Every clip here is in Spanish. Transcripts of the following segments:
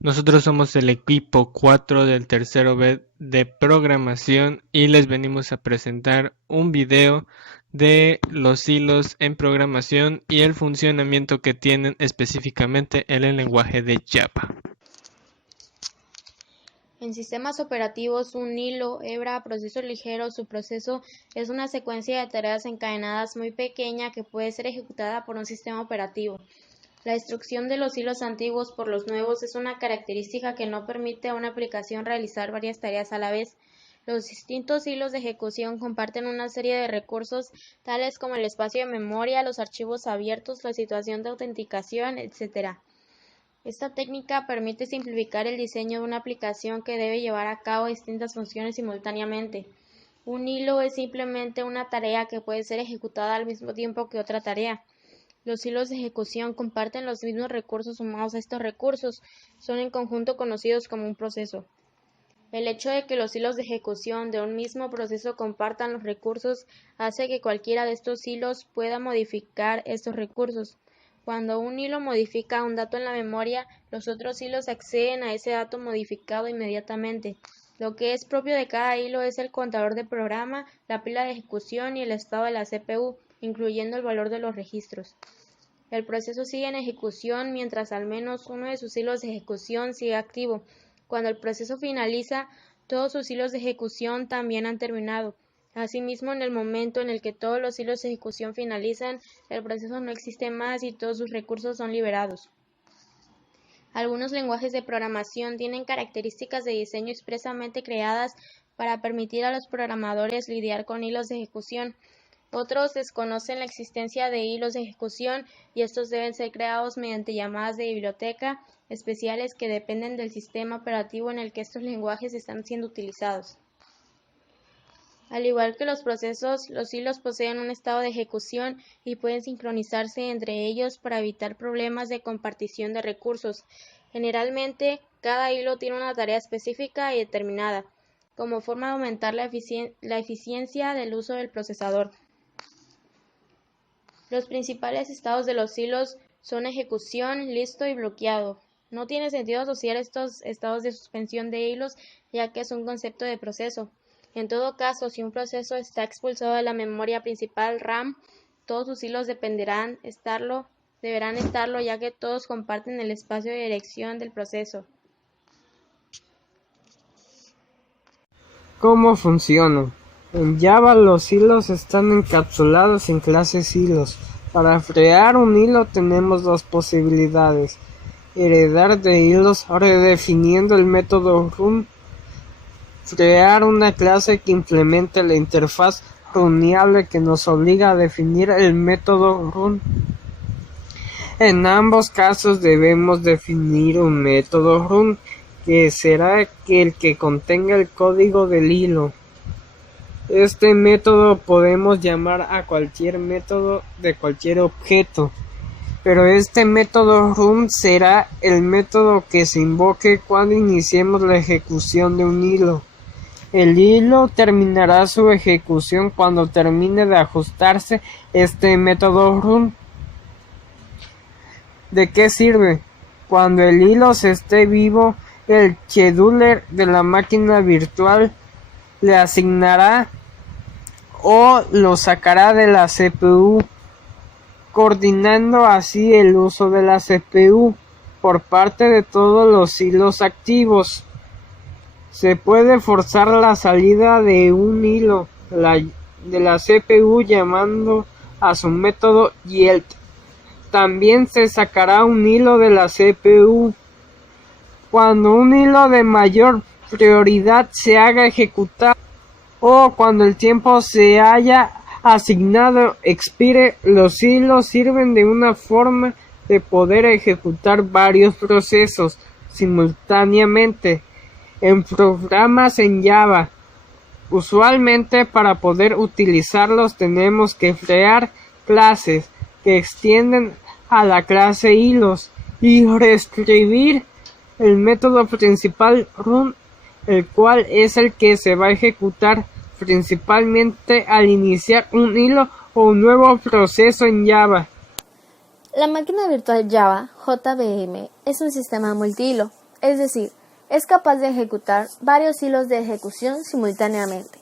Nosotros somos el equipo 4 del tercero B de programación y les venimos a presentar un video de los hilos en programación y el funcionamiento que tienen específicamente en el lenguaje de Java. En sistemas operativos, un hilo, hebra, proceso ligero, subproceso es una secuencia de tareas encadenadas muy pequeña que puede ser ejecutada por un sistema operativo. La destrucción de los hilos antiguos por los nuevos es una característica que no permite a una aplicación realizar varias tareas a la vez. Los distintos hilos de ejecución comparten una serie de recursos tales como el espacio de memoria, los archivos abiertos, la situación de autenticación, etc. Esta técnica permite simplificar el diseño de una aplicación que debe llevar a cabo distintas funciones simultáneamente. Un hilo es simplemente una tarea que puede ser ejecutada al mismo tiempo que otra tarea. Los hilos de ejecución comparten los mismos recursos sumados a estos recursos, son en conjunto conocidos como un proceso. El hecho de que los hilos de ejecución de un mismo proceso compartan los recursos hace que cualquiera de estos hilos pueda modificar estos recursos. Cuando un hilo modifica un dato en la memoria, los otros hilos acceden a ese dato modificado inmediatamente. Lo que es propio de cada hilo es el contador de programa, la pila de ejecución y el estado de la CPU, incluyendo el valor de los registros. El proceso sigue en ejecución mientras al menos uno de sus hilos de ejecución sigue activo. Cuando el proceso finaliza, todos sus hilos de ejecución también han terminado. Asimismo, en el momento en el que todos los hilos de ejecución finalizan, el proceso no existe más y todos sus recursos son liberados. Algunos lenguajes de programación tienen características de diseño expresamente creadas para permitir a los programadores lidiar con hilos de ejecución. Otros desconocen la existencia de hilos de ejecución y estos deben ser creados mediante llamadas de biblioteca especiales que dependen del sistema operativo en el que estos lenguajes están siendo utilizados. Al igual que los procesos, los hilos poseen un estado de ejecución y pueden sincronizarse entre ellos para evitar problemas de compartición de recursos. Generalmente, cada hilo tiene una tarea específica y determinada, como forma de aumentar la eficiencia del uso del procesador. Los principales estados de los hilos son ejecución, listo y bloqueado. No tiene sentido asociar estos estados de suspensión de hilos, ya que es un concepto de proceso. En todo caso, si un proceso está expulsado de la memoria principal RAM, todos sus hilos deberán estarlo, ya que todos comparten el espacio de dirección del proceso. ¿Cómo funciona? En Java los hilos están encapsulados en clases hilos. Para crear un hilo tenemos dos posibilidades: heredar de hilos redefiniendo el método run, crear una clase que implemente la interfaz runeable que nos obliga a definir el método run. En ambos casos debemos definir un método run que será el que contenga el código del hilo. Este método podemos llamar a cualquier método de cualquier objeto, pero este método run será el método que se invoque cuando iniciemos la ejecución de un hilo. El hilo terminará su ejecución cuando termine de ajustarse este método run. ¿De qué sirve? Cuando el hilo esté vivo, el scheduler de la máquina virtual le asignará o lo sacará de la CPU, coordinando así el uso de la CPU por parte de todos los hilos activos. Se puede forzar la salida de un hilo de la CPU llamando a su método yield. También se sacará un hilo de la CPU. Cuando un hilo de mayor prioridad se haga ejecutar o cuando el tiempo se haya asignado expire, los hilos sirven de una forma de poder ejecutar varios procesos simultáneamente en programas en Java. Usualmente para poder utilizarlos tenemos que crear clases que extienden a la clase hilos y reescribir el método principal run, el cual es el que se va a ejecutar principalmente al iniciar un hilo o un nuevo proceso en Java. La máquina virtual Java, JVM, es un sistema multihilo. es decir, es capaz de ejecutar varios hilos de ejecución simultáneamente.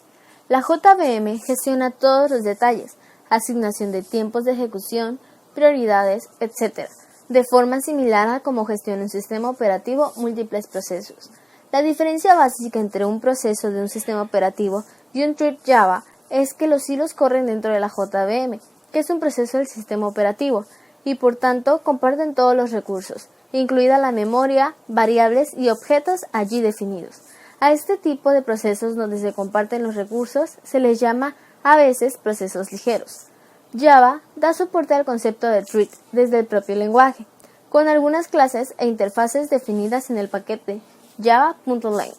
La JVM gestiona todos los detalles, asignación de tiempos de ejecución, prioridades, etc., de forma similar a como gestiona un sistema operativo múltiples procesos. La diferencia básica entre un proceso de un sistema operativo y un thread Java es que los hilos corren dentro de la JVM, que es un proceso del sistema operativo, y por tanto comparten todos los recursos, incluida la memoria, variables y objetos allí definidos. A este tipo de procesos donde se comparten los recursos se les llama a veces procesos ligeros. Java da soporte al concepto de thread desde el propio lenguaje, con algunas clases e interfaces definidas en el paquete java.lang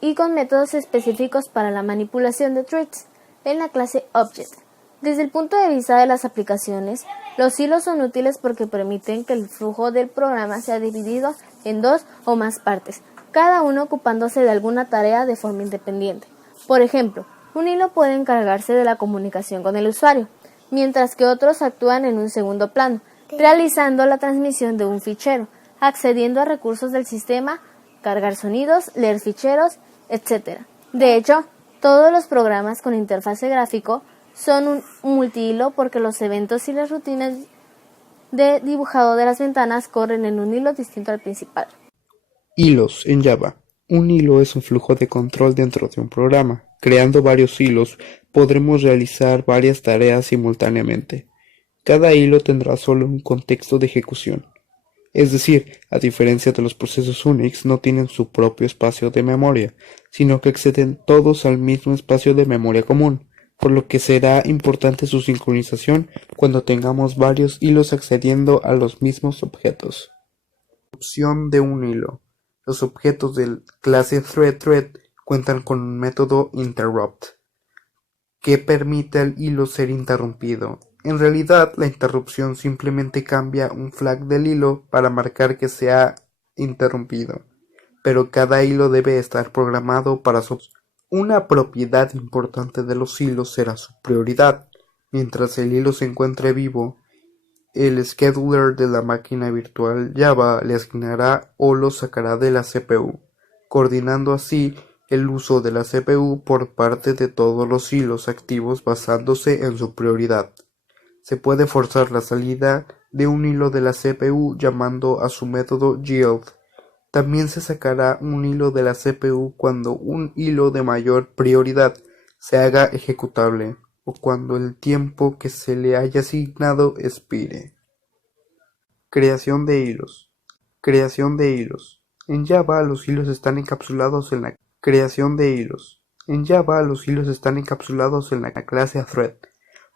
y con métodos específicos para la manipulación de threads en la clase Object. Desde el punto de vista de las aplicaciones, los hilos son útiles porque permiten que el flujo del programa sea dividido en dos o más partes, cada uno ocupándose de alguna tarea de forma independiente. Por ejemplo, un hilo puede encargarse de la comunicación con el usuario, mientras que otros actúan en un segundo plano, realizando la transmisión de un fichero, accediendo a recursos del sistema, cargar sonidos, leer ficheros, etc. De hecho, todos los programas con interfase gráfico son un multihilo porque los eventos y las rutinas de dibujado de las ventanas corren en un hilo distinto al principal. Hilos en Java. Un hilo es un flujo de control dentro de un programa. Creando varios hilos, podremos realizar varias tareas simultáneamente. Cada hilo tendrá solo un contexto de ejecución. Es decir, a diferencia de los procesos Unix, no tienen su propio espacio de memoria, sino que acceden todos al mismo espacio de memoria común, por lo que será importante su sincronización cuando tengamos varios hilos accediendo a los mismos objetos. Opción de un hilo. Los objetos de clase thread cuentan con un método interrupt, que permite al hilo ser interrumpido. En realidad, la interrupción simplemente cambia un flag del hilo para marcar que se ha interrumpido, pero cada hilo debe estar programado para su... Una propiedad importante de los hilos será su prioridad. Mientras el hilo se encuentre vivo, el scheduler de la máquina virtual Java le asignará o lo sacará de la CPU, coordinando así el uso de la CPU por parte de todos los hilos activos basándose en su prioridad. Se puede forzar la salida de un hilo de la CPU llamando a su método yield. También se sacará un hilo de la CPU cuando un hilo de mayor prioridad se haga ejecutable o cuando el tiempo que se le haya asignado expire. Creación de hilos. Creación de hilos. En Java los hilos están encapsulados en la creación de hilos. En Java los hilos están encapsulados en la clase thread.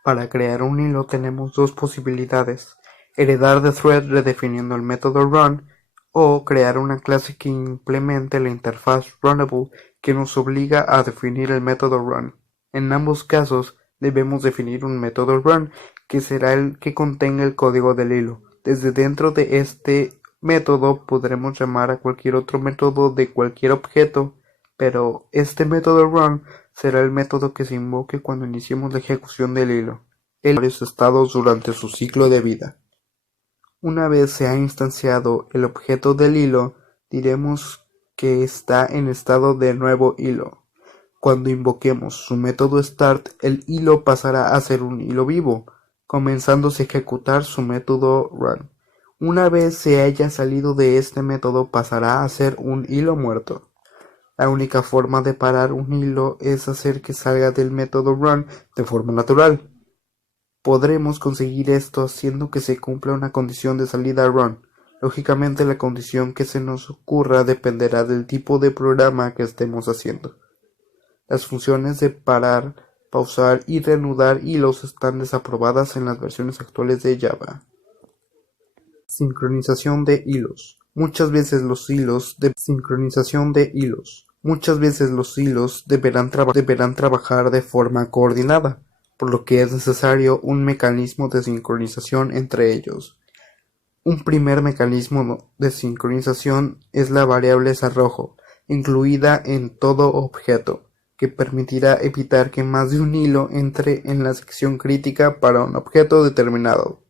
Para crear un hilo tenemos dos posibilidades: heredar de thread redefiniendo el método run, o crear una clase que implemente la interfaz runnable que nos obliga a definir el método run. En ambos casos debemos definir un método run que será el que contenga el código del hilo. Desde dentro de este método podremos llamar a cualquier otro método de cualquier objeto, pero este método run será el método que se invoque cuando iniciemos la ejecución del hilo. En varios estados durante su ciclo de vida. Una vez se ha instanciado el objeto del hilo, diremos que está en estado de nuevo hilo. Cuando invoquemos su método start, el hilo pasará a ser un hilo vivo, comenzándose a ejecutar su método run. Una vez se haya salido de este método, pasará a ser un hilo muerto. La única forma de parar un hilo es hacer que salga del método run de forma natural. Podremos conseguir esto haciendo que se cumpla una condición de salida run. Lógicamente, la condición que se nos ocurra dependerá del tipo de programa que estemos haciendo. Las funciones de parar, pausar y reanudar hilos están desaprobadas en las versiones actuales de Java. Sincronización de hilos. Muchas veces los hilos deberán trabajar de forma coordinada, por lo que es necesario un mecanismo de sincronización entre ellos. Un primer mecanismo de sincronización es la variable cerrojo, incluida en todo objeto, que permitirá evitar que más de un hilo entre en la sección crítica para un objeto determinado.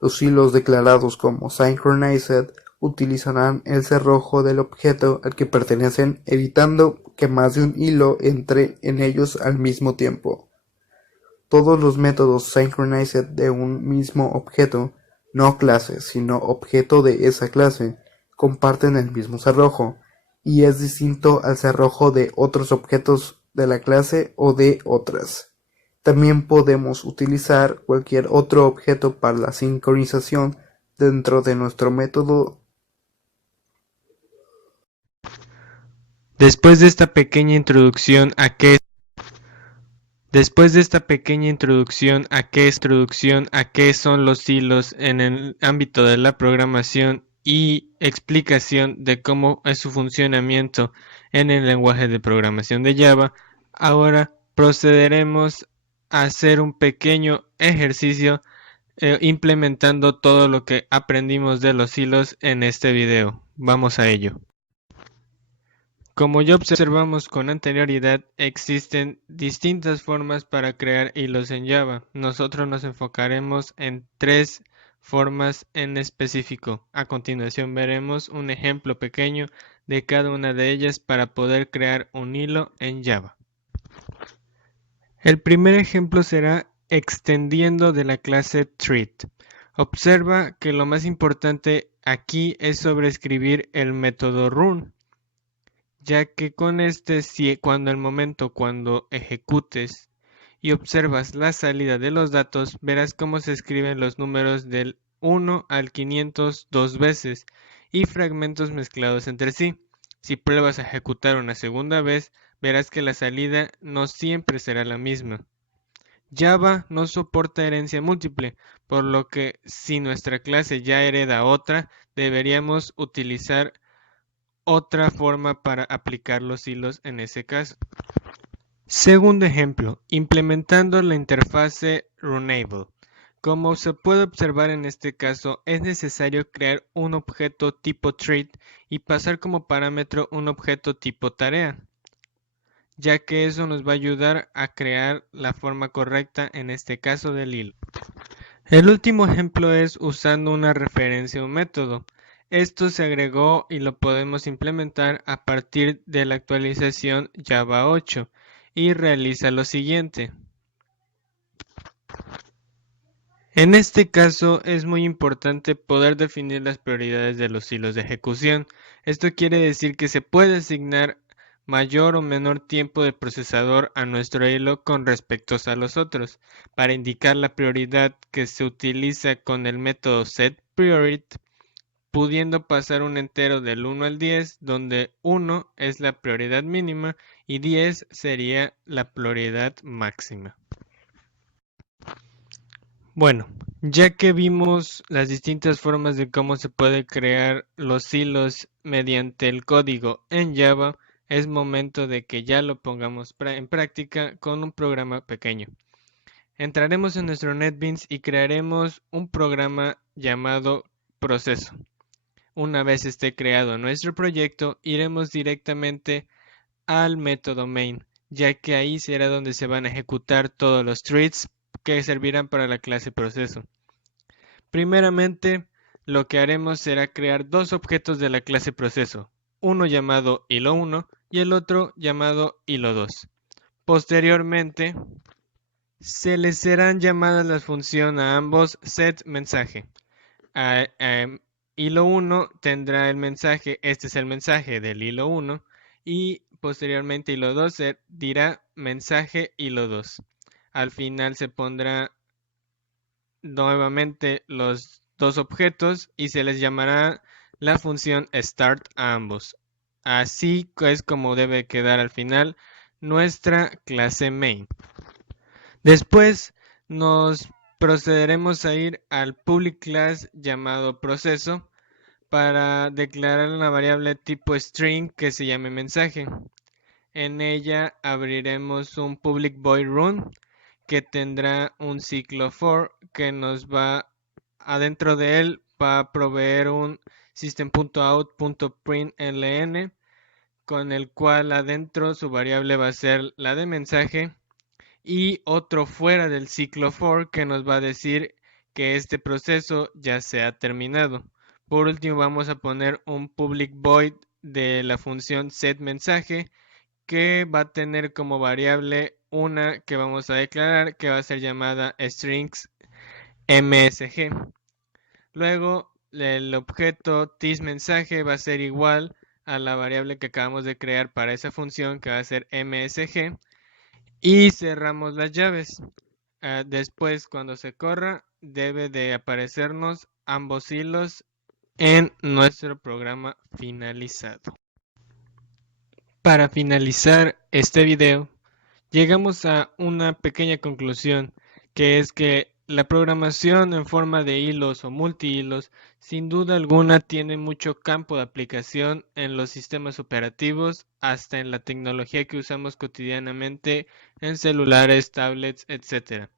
Los hilos declarados como synchronized utilizarán el cerrojo del objeto al que pertenecen, evitando que más de un hilo entre en ellos al mismo tiempo. Todos los métodos synchronized de un mismo objeto, no clase, sino objeto de esa clase, comparten el mismo cerrojo, y es distinto al cerrojo de otros objetos de la clase o de otras. También podemos utilizar cualquier otro objeto para la sincronización dentro de nuestro método. Después de esta pequeña introducción a qué son los hilos en el ámbito de la programación y explicación de cómo es su funcionamiento en el lenguaje de programación de Java, ahora procederemos a hacer un pequeño ejercicio implementando todo lo que aprendimos de los hilos en este video. Vamos a ello. Como ya observamos con anterioridad, existen distintas formas para crear hilos en Java. Nosotros nos enfocaremos en 3 formas en específico. A continuación veremos un ejemplo pequeño de cada una de ellas para poder crear un hilo en Java. El primer ejemplo será extendiendo de la clase treat. Observa que lo más importante aquí es sobreescribir el método run, ya que con este, cuando ejecutes y observas la salida de los datos, verás cómo se escriben los números del 1 al 500 dos veces y fragmentos mezclados entre sí. Si pruebas a ejecutar una segunda vez, verás que la salida no siempre será la misma. Java no soporta herencia múltiple, por lo que si nuestra clase ya hereda otra, deberíamos utilizar otra forma para aplicar los hilos en ese caso. Segundo ejemplo, implementando la interfase Runable. Como se puede observar en este caso, es necesario crear un objeto tipo treat y pasar como parámetro un objeto tipo tarea, ya que eso nos va a ayudar a crear la forma correcta en este caso del hilo. El último ejemplo es usando una referencia a un método. Esto se agregó y lo podemos implementar a partir de la actualización Java 8 y realiza lo siguiente. En este caso es muy importante poder definir las prioridades de los hilos de ejecución. Esto quiere decir que se puede asignar mayor o menor tiempo de procesador a nuestro hilo con respecto a los otros. Para indicar la prioridad que se utiliza con el método setPriority, pudiendo pasar un entero del 1 al 10, donde 1 es la prioridad mínima y 10 sería la prioridad máxima. Bueno, ya que vimos las distintas formas de cómo se puede crear los hilos mediante el código en Java, es momento de que ya lo pongamos en práctica con un programa pequeño. Entraremos en nuestro NetBeans y crearemos un programa llamado proceso. Una vez esté creado nuestro proyecto, iremos directamente al método main, ya que ahí será donde se van a ejecutar todos los threads que servirán para la clase proceso. Primeramente, lo que haremos será crear 2 objetos de la clase proceso, uno llamado hilo1 y el otro llamado hilo2. Posteriormente, se les serán llamadas las funciones a ambos setMensaje. Hilo 1 tendrá el mensaje, este es el mensaje del hilo 1, y posteriormente hilo 2 dirá mensaje hilo 2. Al final se pondrá nuevamente los 2 objetos y se les llamará la función start a ambos. Así es como debe quedar al final nuestra clase main. Después nos procederemos a ir al public class llamado proceso para declarar una variable tipo string que se llame mensaje. En ella abriremos un public void run que tendrá un ciclo for que nos va adentro de él va a proveer un system.out.println con el cual adentro su variable va a ser la de mensaje y otro fuera del ciclo for que nos va a decir que este proceso ya se ha terminado. Por último, vamos a poner un public void de la función setMensaje, que va a tener como variable una que vamos a declarar, que va a ser llamada strings msg. Luego, el objeto thisMensaje va a ser igual a la variable que acabamos de crear para esa función, que va a ser msg, y cerramos las llaves. Después, cuando se corra, debe de aparecernos ambos hilos en nuestro programa finalizado. Para finalizar este video, llegamos a una pequeña conclusión, que es que la programación en forma de hilos o multihilos sin duda alguna tiene mucho campo de aplicación en los sistemas operativos, hasta en la tecnología que usamos cotidianamente en celulares, tablets, etc.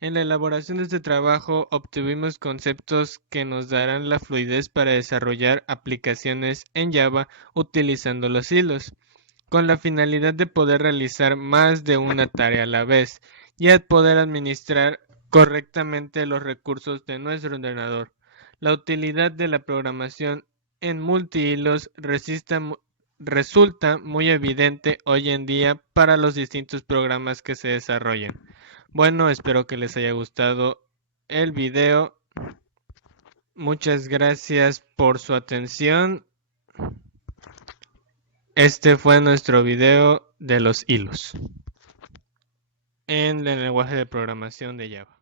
En la elaboración de este trabajo obtuvimos conceptos que nos darán la fluidez para desarrollar aplicaciones en Java utilizando los hilos, con la finalidad de poder realizar más de una tarea a la vez y a poder administrar correctamente los recursos de nuestro ordenador. La utilidad de la programación en multihilos resulta muy evidente hoy en día para los distintos programas que se desarrollan. Bueno, espero que les haya gustado el video. Muchas gracias por su atención. Este fue nuestro video de los hilos en el lenguaje de programación de Java.